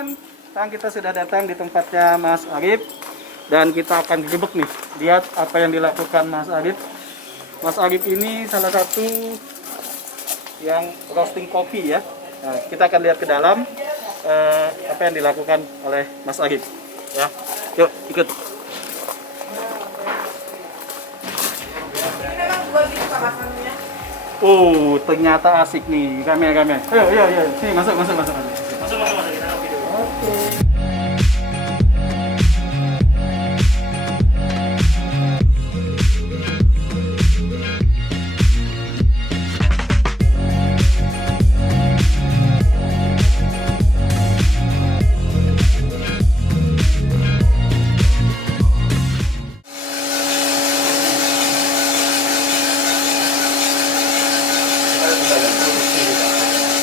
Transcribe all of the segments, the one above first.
teman-teman, sekarang kita sudah datang di tempatnya Mas Arif dan kita akan dijebak nih. Lihat apa yang dilakukan Mas Arif. Mas Arif ini salah satu yang roasting kopi ya. Nah, kita akan lihat ke dalam apa yang dilakukan oleh Mas Arif. Ya, yuk ikut. Oh, ternyata asik nih kamera. Ayo, sini masuk. Masuk kita video. Oke.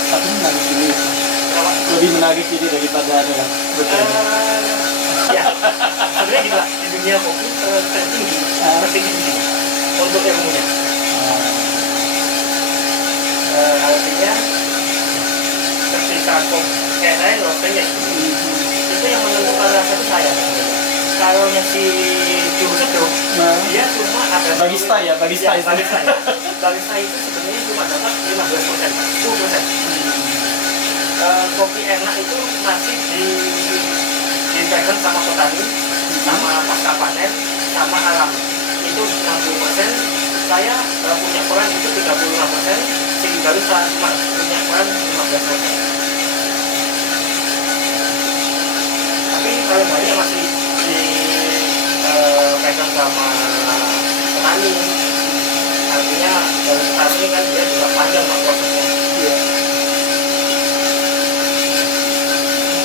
Tapi menarik ini, lebih menarik ini daripada ada betul. Ya, sebenarnya gila di dunia kopi tertinggi ini untuk ilmunya. Artinya ketika kopi kayak saya roastingnya itu yang menentukan rasa itu saya. Kalau yang si juru seduh, dia cuma ada Barista ya, barista itu. Barista itu sebenarnya cuma dapat 15%, 10%. Kopi enak itu masih dipegang sama petani, sama pasca panen, sama alam. Itu 60%. Saya punya peran itu 35%, si barista cuma punya peran 15%. Tapi paling banyak masih dipegang sama petani. Artinya dari petani kan dia juga panjang prosesnya. Iya.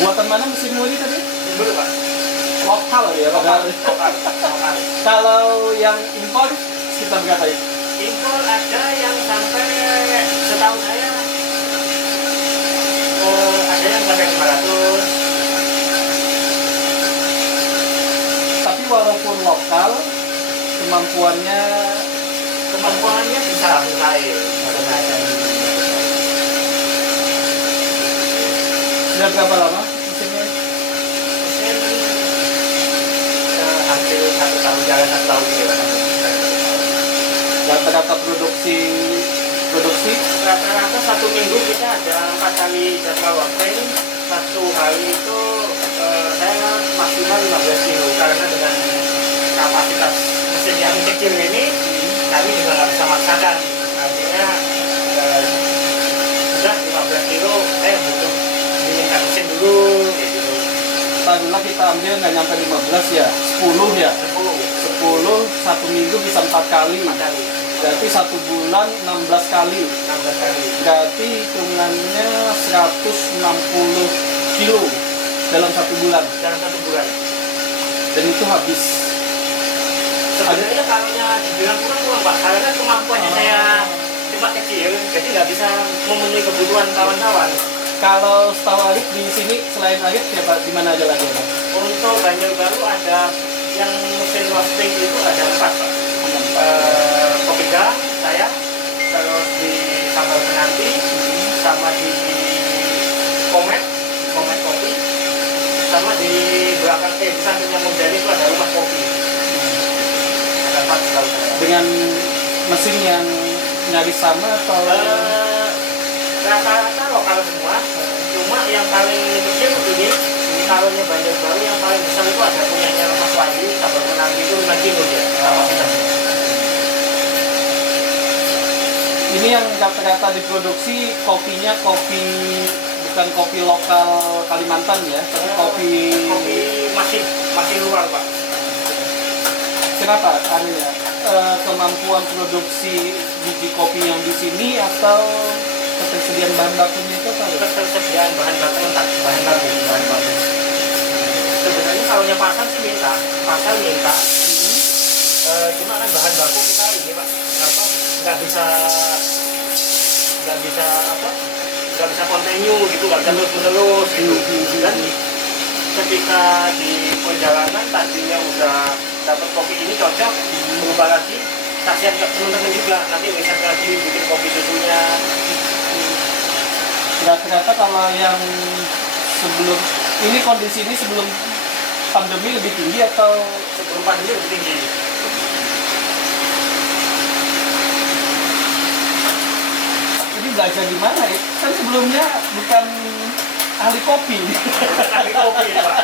Buatan mana mesin ini tadi? Betul Pak. Lokal ya, padahal. Lokal. Kalau yang impor sekitar berapa ya? Impor ada yang sampai setahu saya ada yang sampai 500. Tapi walaupun lokal, kemampuannya Bisa mencair. sudah berapa lama mesinnya? Mesin hampir 1 tahun jalan 1 tahun ya. Rata-rata produksi Rata-rata 1 minggu kita ada 4 kali jadwal working. 1 hari itu saya maksimal 15 kilo karena dengan kapasitas mesin yang kecil ini kami juga nggak bisa maksakan. Artinya sudah 15 kilo saya butuh diminta mesin dulu gitu. taruhlah kita ambil nggak nyampe 15 ya, 10 ya. 10 1 minggu bisa 4 kali. 4 kali. Berarti 1 bulan 16 kali. 16 kali. Berarti hitungannya 160 kilo dalam 1 bulan. Dalam 1 bulan. Dan itu habis. Sebenarnya kalau dibilang kurang Pak, karena kemampuannya saya cuma kecil, jadi nggak bisa memenuhi kebutuhan kawan-kawan. Kalau setahu Arif di sini selain Arif siapa di mana aja lagi? Untuk Banjarbaru ada yang mesin roasting itu ada 4 Pak. Kopiga saya, terus di Sambal Penanti, sama di Komet Kopi, sama di belakang di sampingnya Mundani itu ada rumah kopi. Ada 4 setahu saya. Dengan mesin yang nyaris sama atau Rata-rata lokal semua, cuma yang paling kecil ini kalonnya Banjarbaru yang paling besar itu ada punyanya Mas Wadi, Sambal Penanti itu 5 kilo ya kapasitasnya. ini yang rata-rata diproduksi kopinya bukan kopi lokal Kalimantan ya, tapi kopi masih luar Pak. kenapa ya? Kemampuan produksi biji kopi yang di sini atau ketersediaan bahan bakunya itu apa? Ketersediaan bahan baku. Sebenarnya kalaunya pasar sih minta, cuma kan bahan baku kita ini Pak, nggak bisa continue gitu, nggak bisa terus-menerus gitu. Dan ketika di perjalanan tadinya udah dapat kopi ini cocok, berubah lagi, kasihan ke teman-teman juga, nanti bisa lagi bikin kopi susunya. Rata-rata kalau yang sebelum Ini kondisi ini sebelum pandemi lebih tinggi atau Sebelum pandemi lebih tinggi. ini belajar di mana ya? Kan sebelumnya bukan ahli kopi. Ahli kopi, Pak.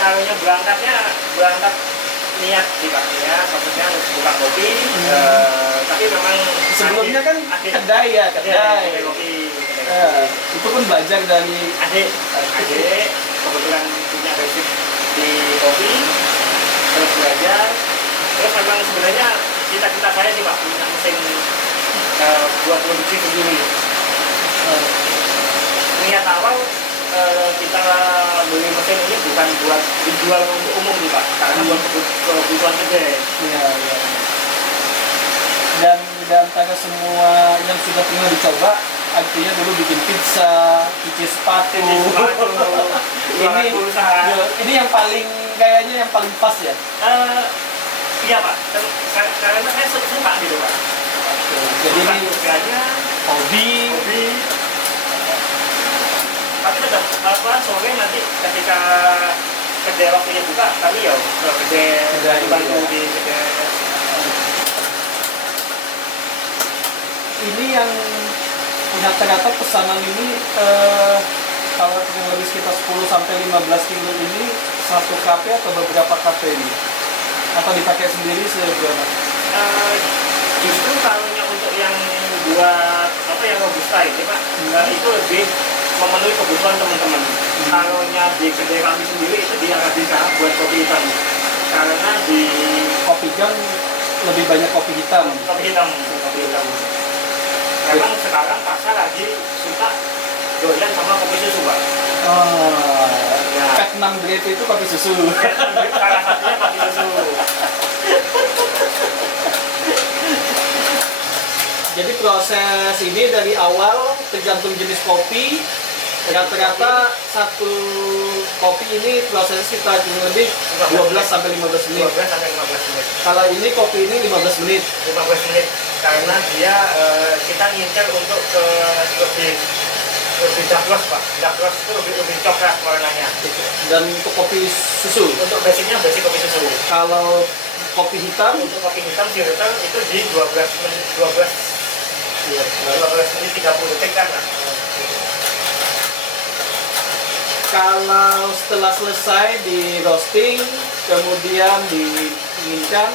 Caranya berangkat niat sih Pak ya, maksudnya buka kopi, tapi memang Sebelumnya kan kedai ya, kedai. kopi. Itu pun belajar dari Adik kebetulan punya basic di kopi, terus belajar, terus memang sebenarnya cita-cita saya sih Pak punya mesin buat produksi sendiri. Niat awal kita beli mesin ini bukan buat dijual untuk umum nih Pak, karena buat kebutuhan kedai. Iya. Dan di antara semua yang sudah pernah dicoba, artinya dulu bikin pizza, cuci sepatu. Ini yang paling kayaknya yang paling pas ya. Iya Pak, karena saya suka gitu Pak. Jadi ini kerjanya hobi. Tapi tetap sore nanti ketika kedai waktunya buka, kami ya ke kedai bantu di kedai. Ini yang ternyata pesanan ini kalau kurang lebih sekitar 10 sampai 15 kilo ini satu kafe atau beberapa kafe ini? Atau dipakai sendiri seberapa? Justru kalau untuk yang buat apa yang robusta ini Pak, itu lebih memenuhi kebutuhan teman-teman. Kalau di kedai kami sendiri itu di Arabica buat kopi hitam. Karena di Kopi gang lebih banyak kopi hitam. Kopi hitam. Memang sekarang pasar lagi suka doyan sama kopi susu Pak. Ya. Vietnam Blade itu kopi susu. Salah satunya kopi susu. Jadi proses ini dari awal tergantung jenis kopi. Rata-rata satu kopi ini prosesnya sekitar kurang lebih 12 sampai 15 menit. 12 sampai 15 menit. Kalau ini kopi ini 15 menit. 15 menit karena dia kita ngincer untuk lebih daklos Pak. Daklos itu lebih coklat warnanya. Dan untuk kopi susu. Untuk basicnya basic kopi susu. Kalau kopi hitam, untuk kopi hitam filter itu di 12 menit 30 detik kan lah. Kalau setelah selesai di roasting, kemudian dinginkan,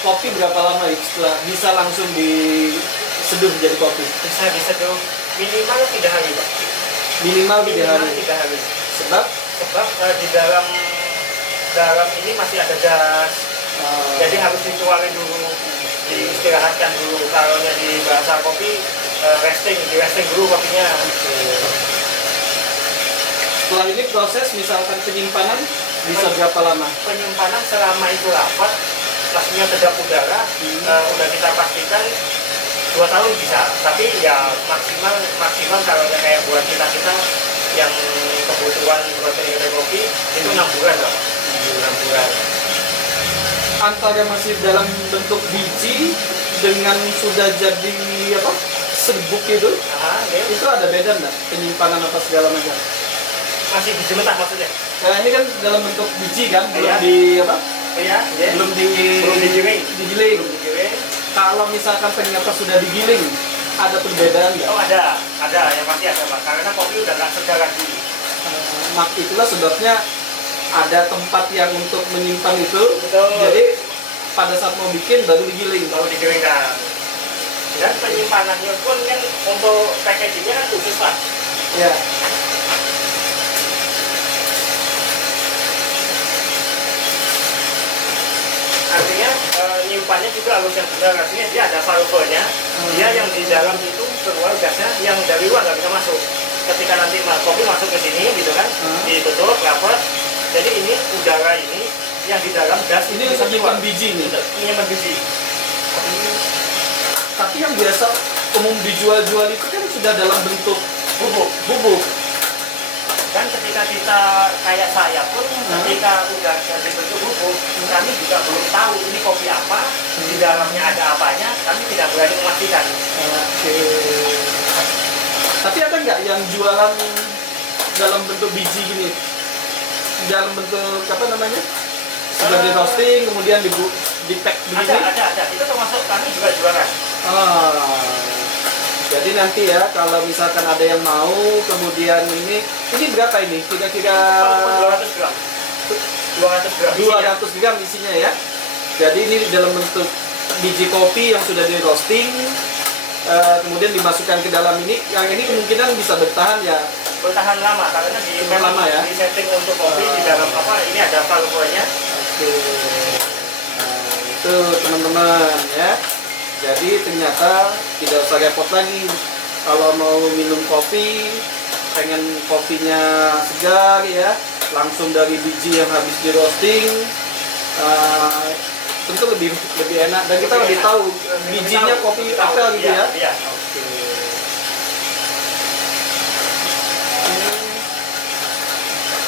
kopi berapa lama setelah bisa langsung diseduh jadi kopi? Bisa diseduh minimal 3 hari Pak. Minimal 3 hari. 3 hari. Sebab Di dalam ini masih ada gas. Jadi harus dikeluarin dulu, diistirahatkan dulu. Kalau di bahasa kopi resting dulu kopinya. Setelah ini proses misalkan penyimpanan bisa berapa lama? Penyimpanan selama itu rapat, maksudnya kedap udara, udah kita pastikan 2 tahun bisa. Tapi ya maksimal kalau kayak buat kita yang kebutuhan buat kedai kopi itu 6 bulan lah. 6 bulan. Antara masih dalam bentuk biji dengan sudah jadi serbuk itu, itu ada beda nggak penyimpanan apa segala macam? Masih biji mentah maksudnya? Nah, ini kan dalam bentuk biji kan, belum belum digiling. Kalau misalkan ternyata sudah digiling, ada perbedaan nggak? Oh ada yang pasti ada Pak. Karena kopi udah nggak segar lagi. Itulah sebabnya ada tempat yang untuk menyimpan itu. Betul. Jadi pada saat mau bikin baru digiling. Kan. Dan penyimpanannya pun kan untuk packagingnya kan khusus Pak. Ya. Artinya nyimpannya juga harus yang benar. Artinya dia ada valve-nya. Dia yang di dalam itu keluar gasnya, yang dari luar nggak bisa masuk. Ketika nanti kopi masuk ke sini gitu kan, ditutup rapat. Jadi ini udara ini yang di dalam gas ini untuk menyimpan biji nih. Menyimpan biji. Tapi yang biasa umum dijual-jual itu kan sudah dalam bentuk bubuk. Dan ketika kita kayak saya pun ketika udah jadi bentuk bubuk, kami juga belum tahu ini kopi apa, di dalamnya ada apanya, kami tidak berani memastikan. Tapi ada nggak yang jualan dalam bentuk biji gini? Dalam bentuk apa namanya? Sudah di roasting, kemudian di pack begini? Ada. Itu termasuk kami juga jualan. Ah, jadi nanti ya kalau misalkan ada yang mau, kemudian ini berapa ini? Kira-kira 200 gram. 200 gram. 200 gram isinya ya. Jadi ini dalam bentuk biji kopi yang sudah di roasting, kemudian dimasukkan ke dalam ini. Yang ini kemungkinan bisa bertahan ya. Bertahan lama karena Lama ya? di setting untuk kopi di dalam apa ini ada valve-nya. Oke. Nah, itu teman-teman ya. Jadi ternyata tidak usah repot lagi kalau mau minum kopi, pengen kopinya segar ya, langsung dari biji yang habis di roasting. Tentu lebih enak dan kita lebih tahu bijinya kopi apel gitu ya. Iya. Oke.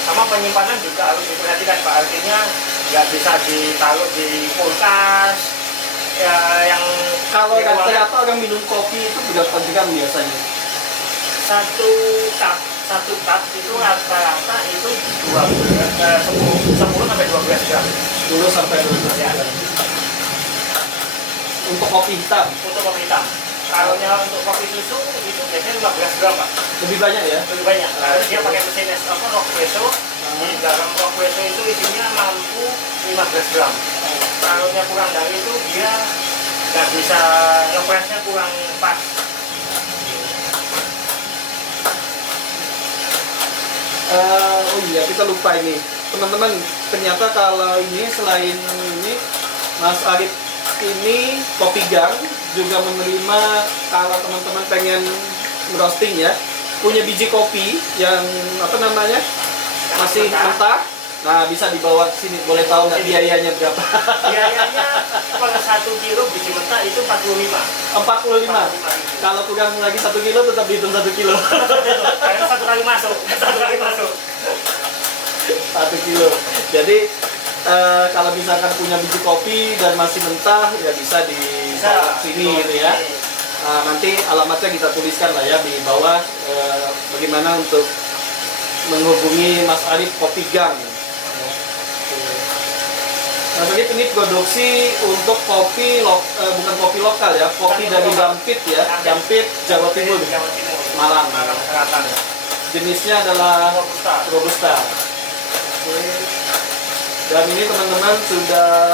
Sama penyimpanan juga harus diperhatikan Pak, artinya nggak bisa ditaruh di kulkas ya, yang Kalau di ruangan. rata-rata orang minum kopi itu berapa gram biasanya? satu cup itu rata-rata itu 10 sampai 12 gram 10 sampai 12 ya, gram. Untuk kopi hitam untuk kopi hitam. Kalau untuk kopi susu itu biasanya 15 gram Pak, lebih banyak ya? lebih banyak karena dia pakai mesin Rockpresso. Di dalam Rockpresso itu isinya mampu 15 gram. Kalau kurang dari itu dia nggak bisa ngepresnya, kurang pas. Oh iya, kita lupa ini teman-teman, ternyata kalau ini selain ini Mas Arif ini kopi gang juga menerima kalau teman-teman pengen roasting ya, punya biji kopi yang apa namanya masih mentah. Nah, bisa dibawa ke sini. Boleh tahu nggak biayanya berapa? Biayanya per 1 kilo biji mentah itu 45. 45. Kalau kurang lagi 1 kilo tetap dihitung 1 kilo. Karena satu kali masuk. 1 kilo. Jadi kalau misalkan punya biji kopi dan masih mentah ya bisa dibawa ke sini gitu ya. Nanti alamatnya kita tuliskan lah ya di bawah, bagaimana untuk menghubungi Mas Arif Kopi Gang. Nah, begitu ini produksi untuk kopi bukan kopi lokal ya, kopi dari Dampit ya, Dampit Jawa Timur, Malang. Selatan. Jenisnya adalah Robusta. Oke. Dan ini teman-teman sudah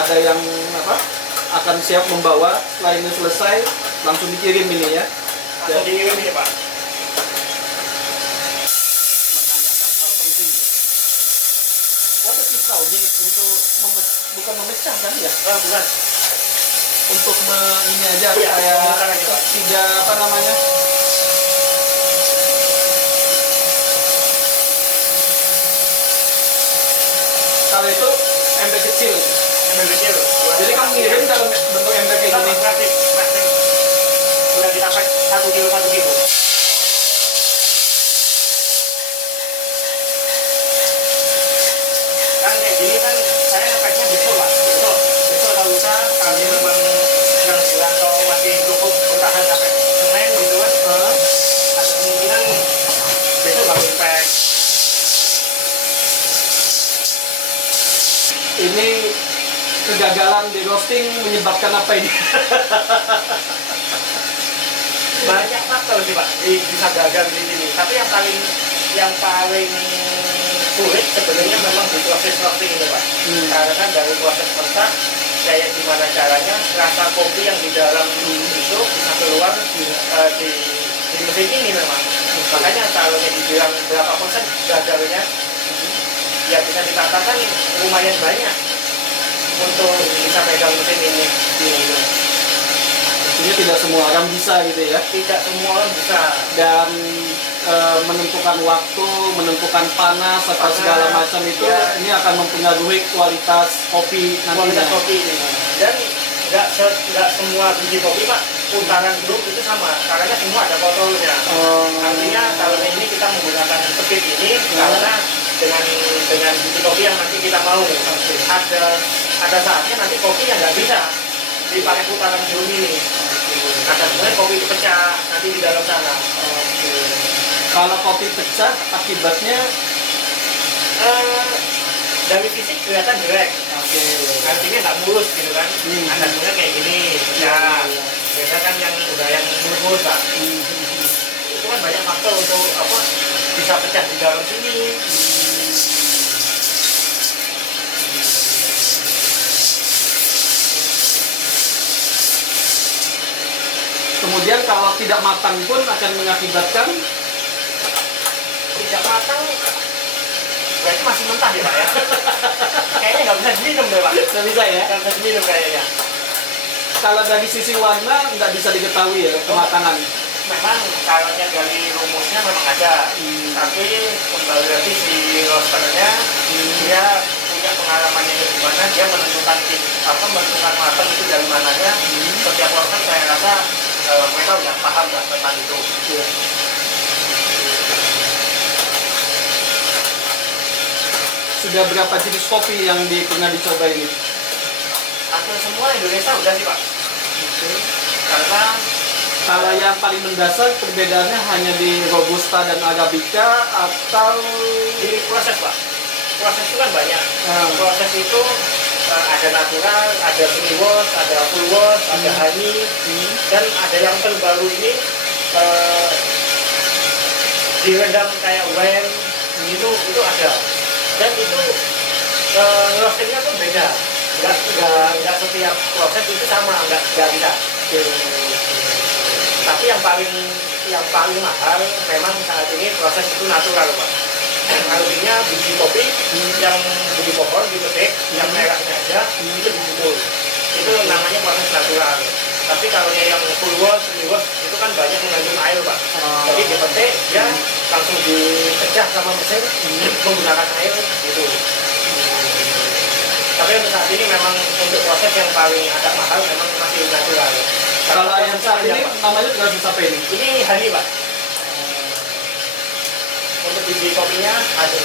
ada yang akan siap membawa. Setelah ini selesai langsung dikirim ini ya. Langsung dikirim ini Pak. Menanyakan hal penting. Oh, ada pisaunya untuk bukan memecah kan ya? Bukan. Untuk ini aja Iya, kayak memecah aja, Pak. tidak apa namanya? Kalau itu ember kecil. Ember kecil. Jadi kamu ngirim dalam bentuk ember kayak gini. Plastik. Udah kita pack 1 kilo 1 kilo. Kan kayak gini kan saya packnya besok Pak. Besok kalau lusa kalau memang yang atau masih cukup bertahan sampai Senin gitu kan. Ada kemungkinan besok baru pack. Ini kegagalan di roasting menyebabkan apa ini? Banyak faktor sih Pak bisa gagal di sini. Tapi yang paling sulit sebenarnya memang di proses roasting ini Pak. Karena kan dari proses mentah kayak gimana caranya rasa kopi yang di dalam itu bisa keluar di mesin ini memang. Makanya kalau dibilang berapa persen gagalnya, ya bisa dikatakan lumayan banyak untuk bisa pegang mesin ini. Artinya tidak semua orang bisa gitu ya. Tidak semua orang bisa. Dan menentukan waktu, menentukan panas atau segala macam itu ya. Ini akan mempengaruhi kualitas kopi nantinya. Kualitas kopi ini. Dan nggak semua biji kopi Pak putaran grup itu sama, karena semua ada kontrolnya. Artinya kalau ini kita menggunakan speed ini karena dengan biji kopi yang nanti kita mau. Ada saatnya nanti kopi yang nggak bisa dipakai putaran drum ini. Ada sebenarnya kopi itu pecah nanti di dalam sana. Oke. Kalau kopi pecah akibatnya Dari fisik kelihatan jelek. oke. Artinya nggak mulus gitu kan. Ada sebenarnya kayak gini pecah. Biasa kan yang udah yang mulus Pak. Itu kan banyak faktor untuk apa bisa pecah di dalam sini. Kemudian kalau tidak matang pun akan mengakibatkan Tidak matang, berarti masih mentah ya Pak ya. Kayaknya nggak bisa diminum deh Pak. nggak bisa ya. Nggak bisa diminum kayaknya. Kalau dari sisi warna nggak bisa diketahui ya kematangan. Memang kalau dari rumusnya memang ada, tapi kembali lagi si roasternya dia punya pengalamannya dari mana, dia menentukan menentukan matang itu dari mananya. Setiap roaster saya rasa mereka udah paham lah tentang itu. Iya. Sudah berapa jenis kopi yang pernah dicoba ini? Hampir semua Indonesia udah sih Pak. Karena Kalau yang paling mendasar perbedaannya hanya di Robusta dan Arabica atau di proses Pak, proses itu kan banyak. Proses itu ada natural, ada semi wash, ada full wash, ada honey, dan ada yang terbaru ini direndam kayak wine, itu ada. Dan itu roastingnya pun beda, nggak setiap proses itu sama, nggak bisa. Tapi yang paling mahal memang saat ini proses itu natural Pak. Artinya biji kopi yang biji pohon dipetik, yang merahnya aja itu dikumpul. Itu namanya proses natural. Tapi kalau yang full wash, itu kan banyak mengandung air Pak. Jadi dipetik ya langsung dipecah sama mesin menggunakan air gitu. Tapi untuk saat ini memang untuk proses yang paling agak mahal memang masih natural. kalau yang saat ini namanya Robusta apa ini? Ini honey Pak. Untuk biji kopinya ada.